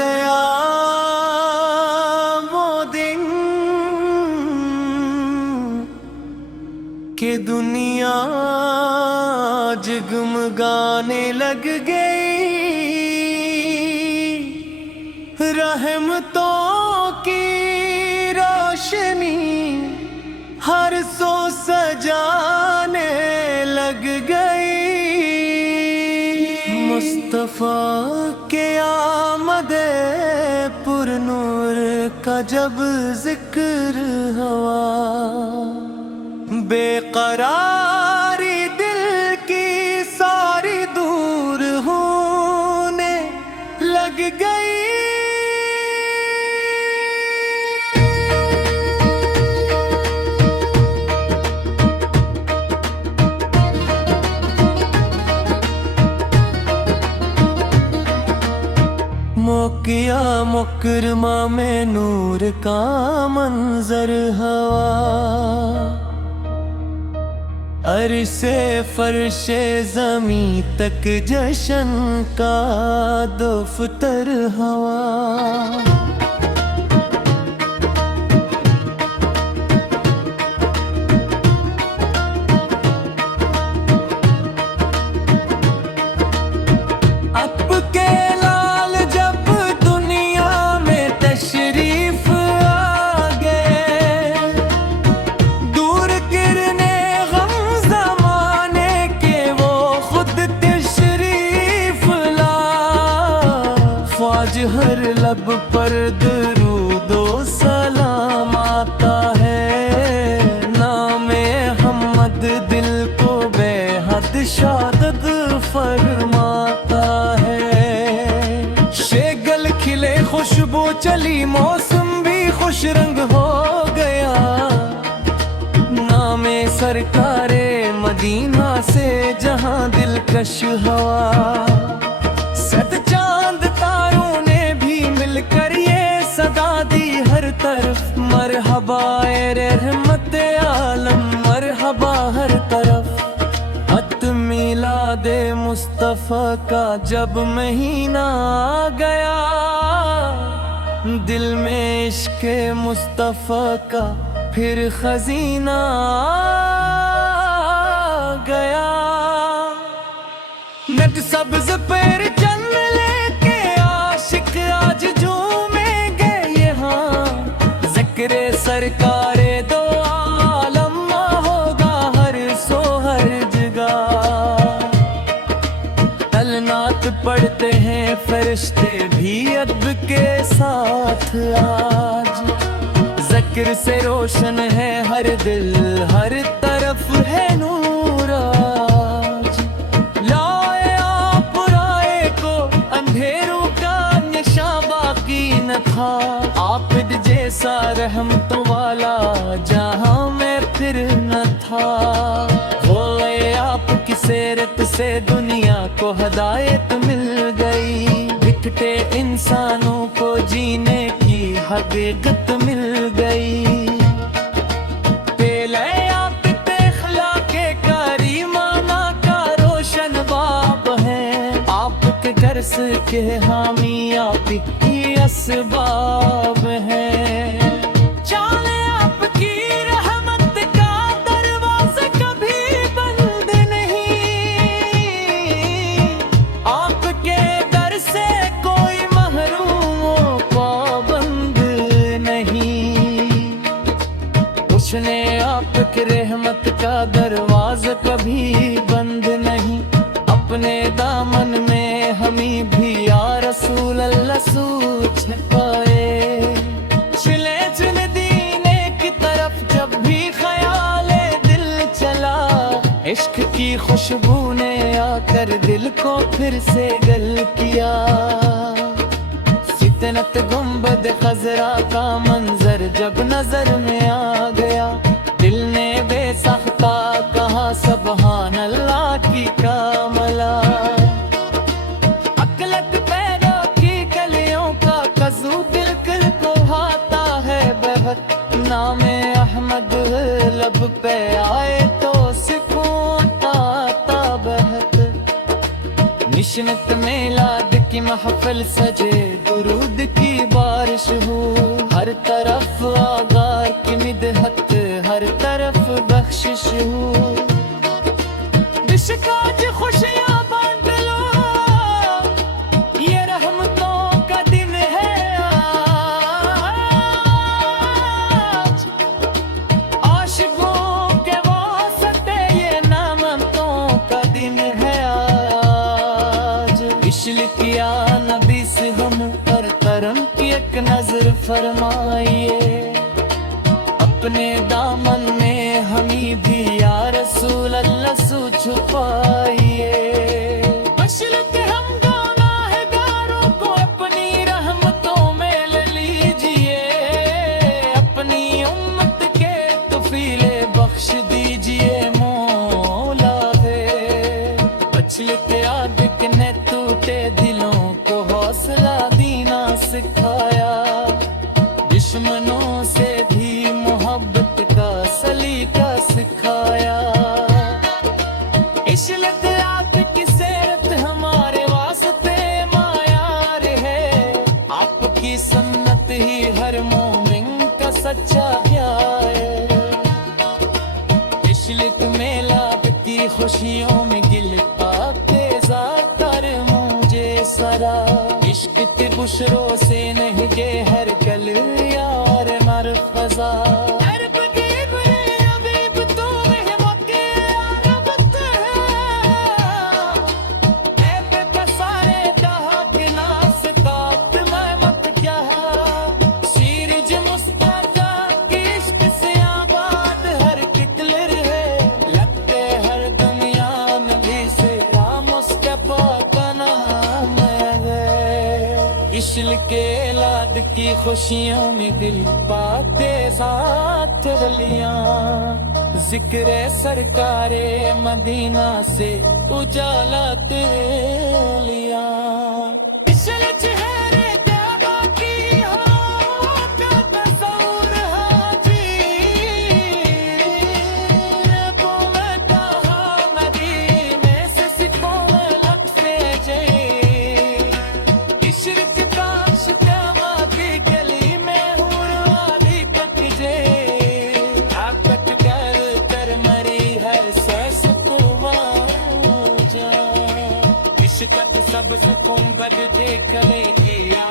गया वो दिन कि दुनिया जगमगाने लग गई। रहमतों की रोशनी हर सो सजाने लग गई। मुस्तफा के आमदे पुरनूर का जब जिक्र हुआ, बेकरारी दिल की सारी दूर होने लग गई। मोकिया मुकरमा में नूर का मंजर हवा, अरसे फर्शे ज़मी तक जश्न का दफ्तर हवा। आज हर लब पर दुरूदो सलाम आता है। नामे हमद दिल को बेहद शादत फरमाता है। शेगल खिले खुशबू चली, मौसम भी खुश रंग हो गया। नामे सरकारे मदीना से जहां दिलकश हवा। सद चांद तारों ने भी मिलकर ये सदा दी हर तरफ, मरहबा ए रहमत आलम मरहबा हर तरफ। खत मिलादे मुस्तफा का जब महीना आ गया, दिल में इश्क मुस्तफा का फिर खजीना आ गया। नट सब्ज पर चंद लेके आशिक आज झूमेंगे यहाँ। ज़िक्र सरकारे दो आलम होगा हर सो हर जगह। तलनात पढ़ते हैं फरिश्ते भी अदब के साथ आज। ज़िक्र से रोशन है हर दिल, हर तरफ है नूर आज। लाए आप राय को अंधेरों का निशा बाकी न था। आप जैसा रहमतों वाला जहां में फिर न था। वो आपकी सेरत से दुनिया को हदायत मिल गई। बिखटे इंसानों को जीने की हकीकत मिल गई। पेले आप इखलाके करीमाना का रोशन बाप है। आपके गर्स के हामी आप ही असबाब है। चाले आपकी रहमत का दरवाज़ा कभी बंद नहीं। आपके दर से कोई महरूम पाबंद नहीं। उसने आपके रहमत का दरवाज़ा कभी बंद नहीं। अपने दामन में हमी भी या रसूल अल्लाह सूझ पाए। चले चुन दीने की तरफ जब भी ख्याले दिल चला। इश्क की खुशबू ने आकर दिल को फिर से गल किया। सितनत गुंबद खजरा का मंजर जब नजर में आ गया। दिल ने बेसाख्ता कहा सुभान अल्लाह की कामला। अकलत पैरों की कलियों का कज़ू दिल को भाता है बहुत। नामे अहमद लब पे आए तो सुकून आता बहत। निशनत मिलाद की महफिल सजे दुरूद करम की एक नजर फरमाइए, अपने दामन में हमी भी या रसूल अल्लाह सु छुपाइए। मशरक़ हम गुनाहगारों को अपनी रहमतों में ले लीजिए, अपनी उम्मत के तौफीले बख्श दीजिए मौला है। मचलत आदिक ने टूटे दिलों को हौसला देना सिखाया, दुश्मनों से भी मोहब्बत का सलीका सिखाया। इश्क़ आपकी सीरत हमारे वास्ते मायार है, आपकी सुन्नत ही हर मोमिन का सच्चा प्यार है। इश्क़ मिलाद की खुशियों में गिल पाके ज़ातर मुझे सरा, इश्क़ के बुशरों से नहीं जे हर कल यार मरफ़ज़ा। इश्क़ के लाद की खुशियों में दिल पाते ज़ात गलियां, ज़िक्र सरकारे मदीना से उजाला लिया। इश्क़ चेहरे त्यागा की हो का तस्वूर हाजी, को मैं कहा मदीने से सिखो लत्फ़े जे। इश्क़ सब सुकून बद दे कले दिया।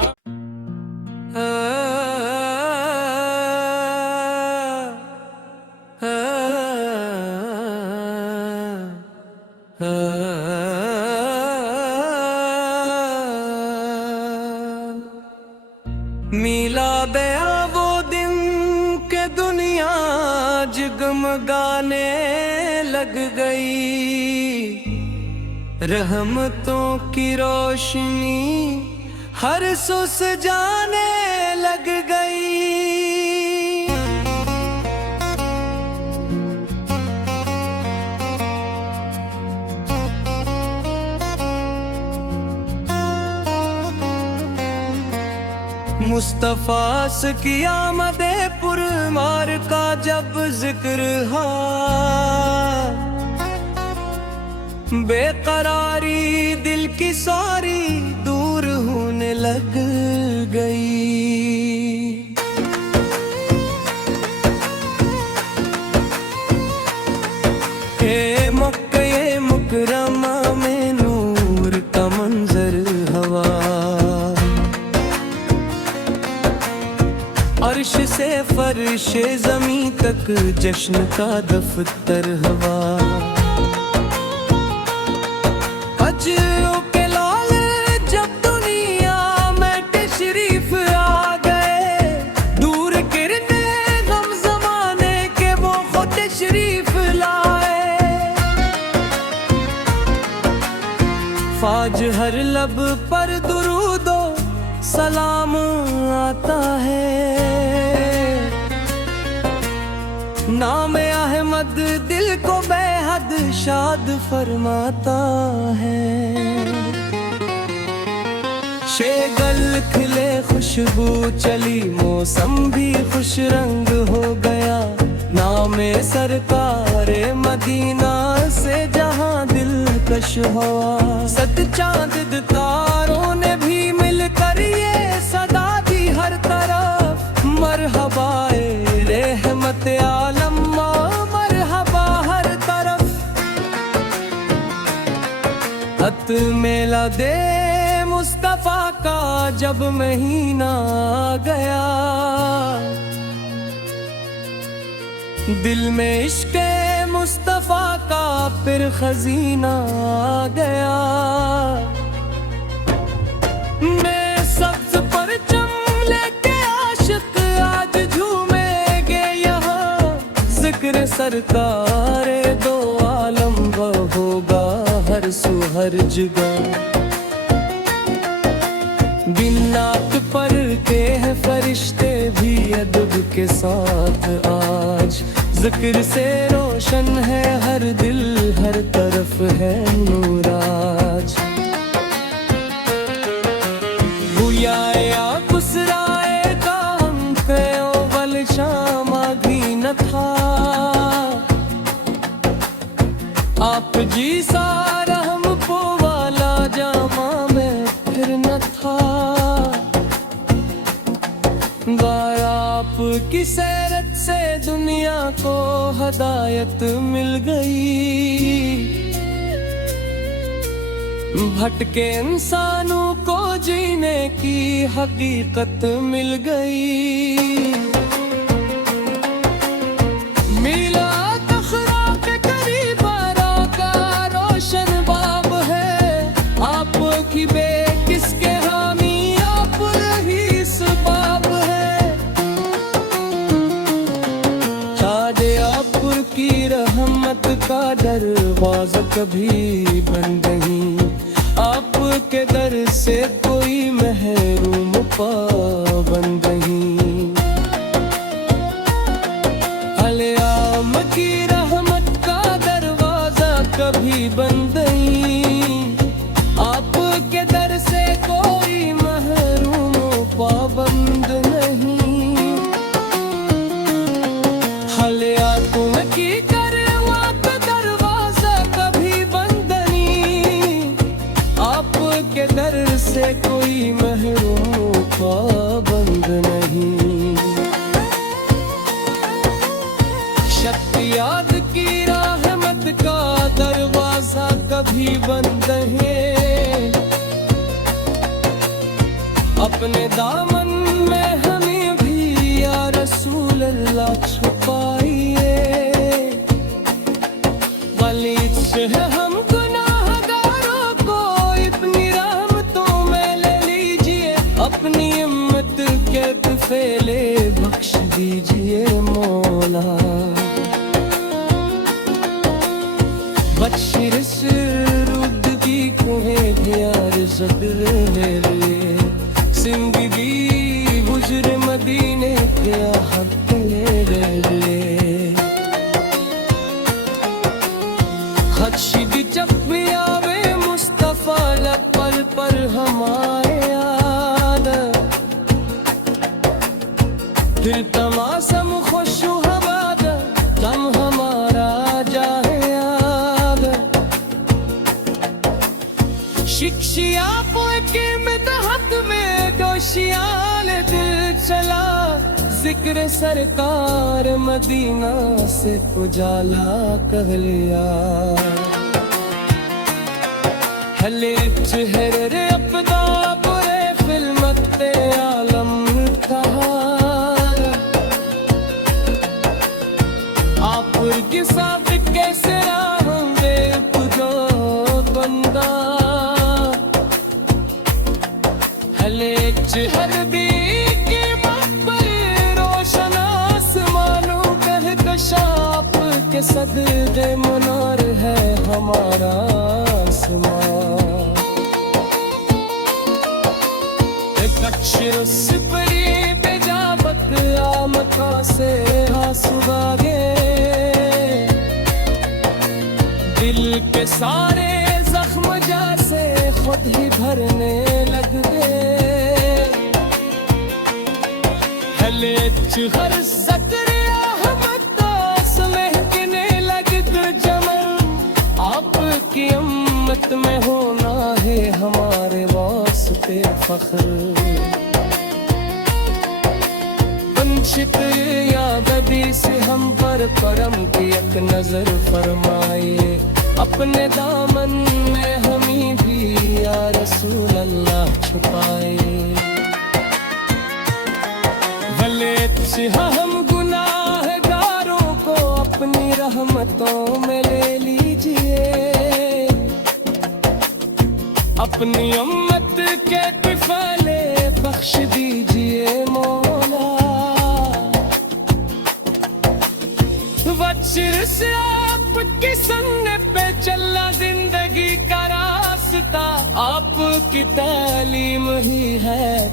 मिला दया वो दिन के दुनिया जगमगाने लग गई, रहमतों की रोशनी हर सुस जाने लग गई। मुस्तफ़ास की आमदे पुरमार का जब जिक्र हा, बेकरारी दिल की सारी दूर होने लग गई। हे मक्के मुकरमा में नूर का मंजर हवा, अर्श से फर्श ज़मीं तक जश्न का दफ्तर हवा। के लाल जब दुनिया में तशरीफ आ गए, दूर किरने गम ज़माने के वो खुद तशरीफ लाए। फाज हर लब पर दुरूदो सलाम आता है, नाम अहमद दिल को बेहद शाद फरमाता है। शेगल खिले खुशबू चली, मौसम भी खुश रंग हो गया, नामे सरकार मदीना से जहां दिलकश हुआ। सत चांद तारों ने भी मिलकर ये सदा दी हर तरफ, मरहबाए रहमत आलम मरहबा हर तरफ। हत मेला दे मुस्तफा का जब महीना आ गया, दिल में इश्क़ मुस्तफा का फिर खजीना आ गया। मैं सब्ज़ परचम सरकारे दो आलम वो होगा हर सू हर जगह। बिन्नात पर के हैं फरिश्ते भी अदब के साथ आज, जिक्र से रोशन है हर दिल हर तरफ है नूराज। बुयाया कुसराए का हम कयो वल शामा भी न था, आप जी सारा हम पोवाला जामा में फिर न था। आपकी सैरत से दुनिया को हदायत मिल गई, भटके इंसानों को जीने की हकीकत मिल गई। मिला तखरा के करीब आरा का रोशन बाब है, आपकी बे किसके हामी आप रही सबाब है। की रहमत का दरवाजा कभी बंद नहीं, आपके दर से कोई महरूम पाबंद नहीं। अल-आम की रहमत का दरवाजा कभी बंद नहीं, आपके दर से कोई महरूम पाबंद नहीं। की करवा का दरवाजा कभी बंद नहीं, आपके दर से कोई महरूम पाबंद नहीं। शक्तियात की रहमत का दरवाजा कभी बंद है, अपने दामन में हमें भी या रसूल अल्लाह छुपाइए। है हम गुनाहगारों को इतनी रहमतों में ले लीजिए, अपनी हिम्मत के तफेले बख्श दीजिए मौला। बख्शिर रुदगी को है प्यार सदर जिंदगी गुजर मदीने के हक ले। खदशिदी जब भी आवे मुस्तफा पल पर हमारे याद, दिल तमासम खुशू हवाद दम हमारा जाए याद। शिक्षिया पोके में दहत में दोशियाल दिल चला, जिक्र सरकार मदीना से उजाला कर लिया। हले चेहरे अपदा बुरे फिल्मते आलम कहा, आप की साथ कैसे होंगे पुजो बंदा। हले चेहरे भी शाप के सददे मुनार है हमारा आसमां। अक्षर सिपरी बेजाबत आमका से आंसुबागे, दिल के सारे जख्म जैसे खुद ही भरने लग गए। हले हर सकर की उम्मत में होना है हमारे वास्ते फख्र। वंचित या बदी से हम पर करम की एक नजर फरमाइए, अपने दामन में हमें भी या रसूल अल्लाह छुपाए। भले हम गुनाहगारों को अपनी रहमतों में ले लीजिए, अपनी उम्मत के तिफाले बख्श दीजिए मौला। बच्चे से आपकी सुनने पे चला जिंदगी का रास्ता, आपकी तालीम ही है